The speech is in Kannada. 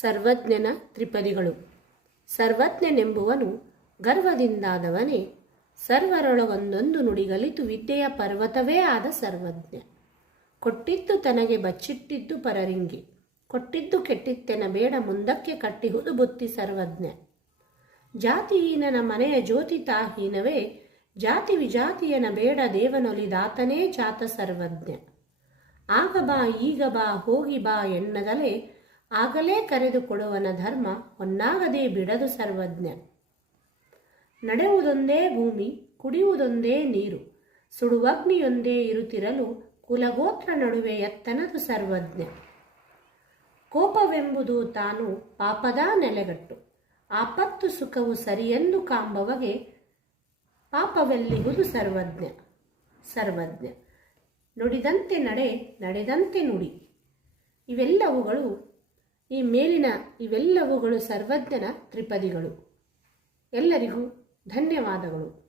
ಸರ್ವಜ್ಞನ ತ್ರಿಪದಿಗಳು. ಸರ್ವಜ್ಞನೆಂಬುವನು ಗರ್ವದಿಂದಾದವನೇ, ಸರ್ವರೊಳಗೊಂದೊಂದು ನುಡಿಗಲಿತು ವಿದ್ಯೆಯ ಪರ್ವತವೇ ಆದ ಸರ್ವಜ್ಞ. ಕೊಟ್ಟಿದ್ದು ತನಗೆ ಬಚ್ಚಿಟ್ಟಿದ್ದು ಪರರಿಂಗಿ, ಕೊಟ್ಟಿದ್ದು ಕೆಟ್ಟಿತ್ತೆನ ಬೇಡ ಮುಂದಕ್ಕೆ ಕಟ್ಟಿಹುದು ಬುತ್ತಿ ಸರ್ವಜ್ಞ. ಜಾತಿಹೀನನ ಮನೆಯ ಜ್ಯೋತಿ ತಾಹೀನವೇ, ಜಾತಿ ವಿಜಾತಿಯನ ಬೇಡ ದೇವನೊಲಿದಾತನೇ ಜಾತ ಸರ್ವಜ್ಞ. ಆಗ ಬಾ, ಈಗ ಬಾ, ಹೋಗಿ ಬಾ ಎನ್ನದಲೇ ಆಗಲೇ ಕರೆದುಕೊಳ್ಳುವನ ಧರ್ಮ ಒನ್ನಾಗದೇ ಬಿಡದು ಸರ್ವಜ್ಞ. ನಡೆಯುವುದೊಂದೇ ಭೂಮಿ, ಕುಡಿಯುವುದೊಂದೇ ನೀರು. ಸುಡುವಗ್ನಿಯೊಂದೇ ಇರುತ್ತಿರಲು ಕುಲಗೋತ್ರ ನಡುವೆ ಎತ್ತನದು ಸರ್ವಜ್ಞ. ಕೋಪವೆಂಬುದು ತಾನು ಪಾಪದ ನೆಲೆಗಟ್ಟು. ಆಪತ್ತು ಸುಖವು ಸರಿಯೆಂದು ಕಾಂಬವಗೆ ಪಾಪವೆಲ್ಲಿಗುದು ಸರ್ವಜ್ಞ. ಸರ್ವಜ್ಞ. ನುಡಿದಂತೆ ನಡೆ, ನಡೆದಂತೆ ನುಡಿ. ಇವೆಲ್ಲವುಗಳು ಈ ಮೇಲಿನ ಇವೆಲ್ಲವುಗಳು ಸರ್ವಜ್ಞನ ತ್ರಿಪದಿಗಳು. ಎಲ್ಲರಿಗೂ ಧನ್ಯವಾದಗಳು.